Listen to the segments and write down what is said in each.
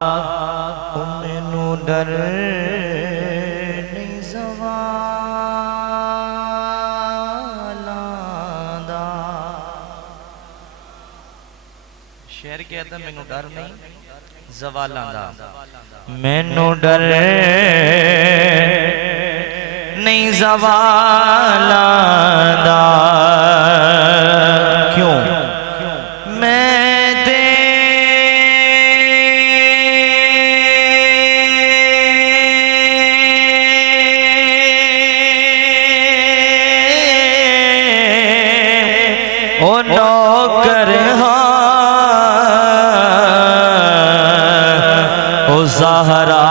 मैनू डर नहीं ज़वालां दा। शेर कहता मैनू डर नहीं ज़वालां दा, मैनू डर नहीं ज़वालां दा। क्यों? ओ नौकर हाँ, ओ ज़हरा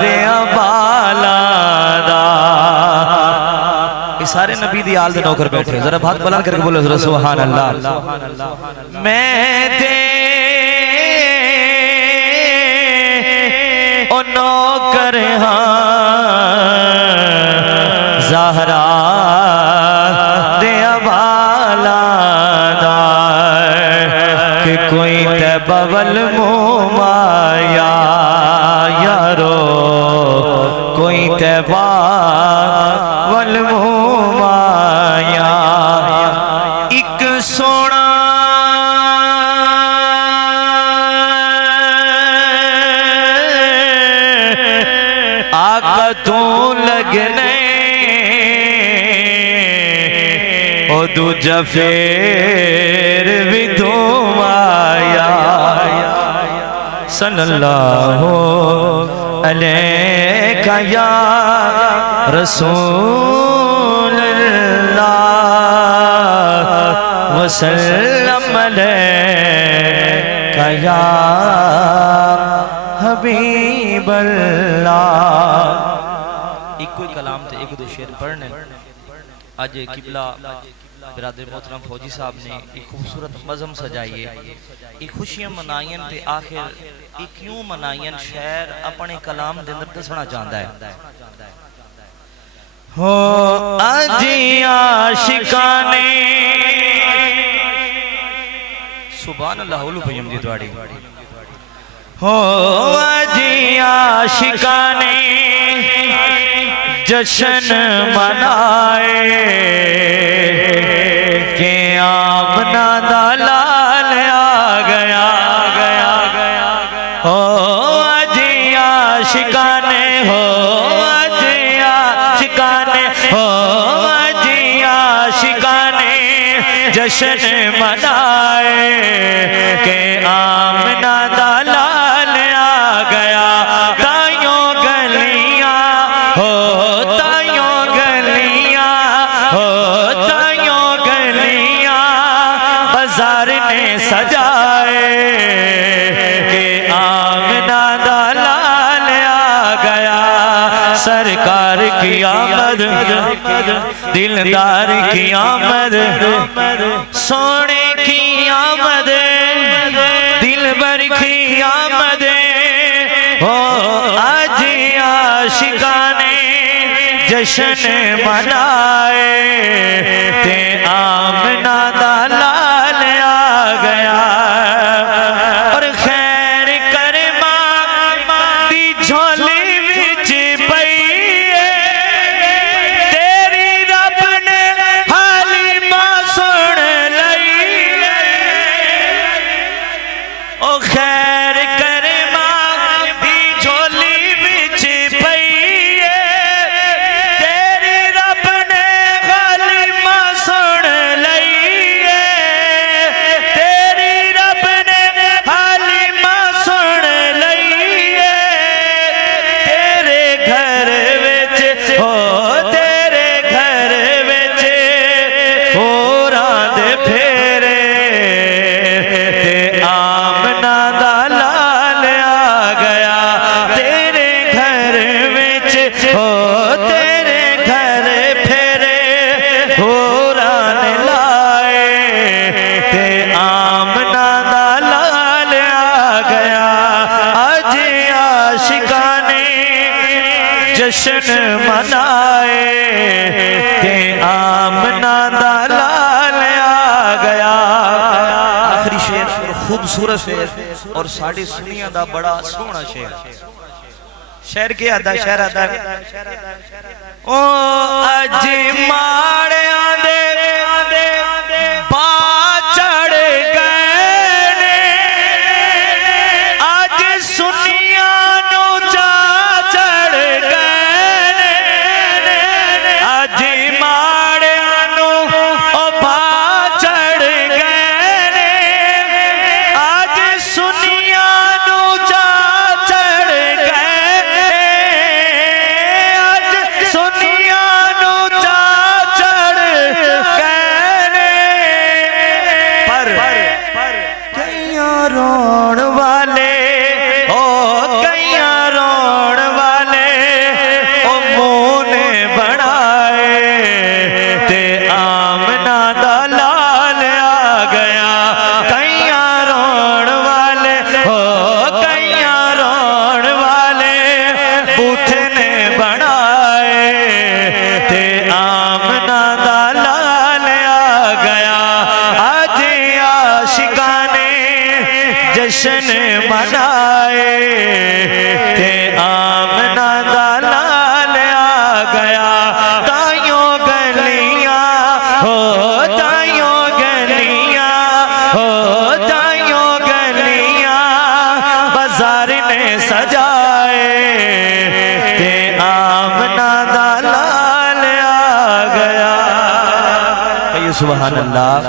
दिया बाला दा। ये सारे नबी दी आल दे नौकर बैठे, जरा हाथ बुलंद करके बोलो जरा सुभान अल्लाह। मैं दे ओ नौकर हाँ, ज़हरा कोई तबवल मुमाया यारो, कोई तबवल मुमाया। एक सोना आका तू लगने, ओ दूजा फेर भी तू सल्लल्लाहु अलैका या रसूल अल्लाह वसल्लम अलैका या हबीब अल्लाह। एक कोई कलाम थे, एक दो शेर पढ़ने। आज किबला बिरादर मोहतरम फौजी साहब ने एक खूबसूरत मज़म सजाई है, एक खुशियां मनायन ते आखिर एक क्यों मनायन शहर अपने कलाम दे अंदर दसना चाहता है। हो अजी आशिकाने सुभान अल्लाह उलू भयम दी तुहाड़ी। हो अजी आशिकाने जश्न मनाए के आमना दा लाल आ गया। हो अजी आशिकाने, हो अजी आशिकाने, हो अजी आशिकाने जश्न मनाए के आमना दा लाल आ गया। ताइयों गलियां हो, ताइयों गलियां हो, ताइयों गलियां बाजार ने सजाए के आमना दा लाल आ गया। सरकार की आमद, दिलदार की आमद, सोने की आमद, दिलबर की आमद। हो आज आशिकाने जश्न मनाए ते आमना दा लाल आ गया। और खैर कर मां दी झोली विच पई तेरी रब ने हालिमा सुन लई। ओ खैर कर मां दी झोली विच पई तेरी रब ने हालिमा सुन लई। तेरी रब ने हालिमा सुन लई। तेरे घर विच हो, तेरे घर विच होरां दे फेरे ते आमना दा लाल आ गया। तेरे घर विच हो, तेरे घर फेरे होरां ने लाए ते आमना दा लाल आ गया। आज आशिकाने जश्न मनाए ते आमना दा लाल आ गया। आखिरी शेर खूबसूरत शेर और साड़ी सुनिया दा बड़ा सोहना शेर। शेर के आदा शेर आदा ओ अज माड़िया दे पा चढ़ गए अज सुनिया नु जा चढ़ गए अज माड़िया नु पा चढ़ गए अज सुनिया नु जा चढ़ गए अज सुनिया नु जा चढ़ गए पर कईयां रोण वाले ओ कईयां रोण वाले ओ मुंह ने बनाए ते आमना दा लाल आ गया कईयां रोण वाले ओ कईयां रोण वाले बूथे ने बनाए ते आमना दा लाल आ गया आज आशिका ने जश्न मनाए ते आमना दा लाल आ गया ताइयों गलियां हो ताइयों गलियां हो ताइयों गलियां बाजार ने सजाए ते आमना दा लाल आ गया। सुभान अल्लाह।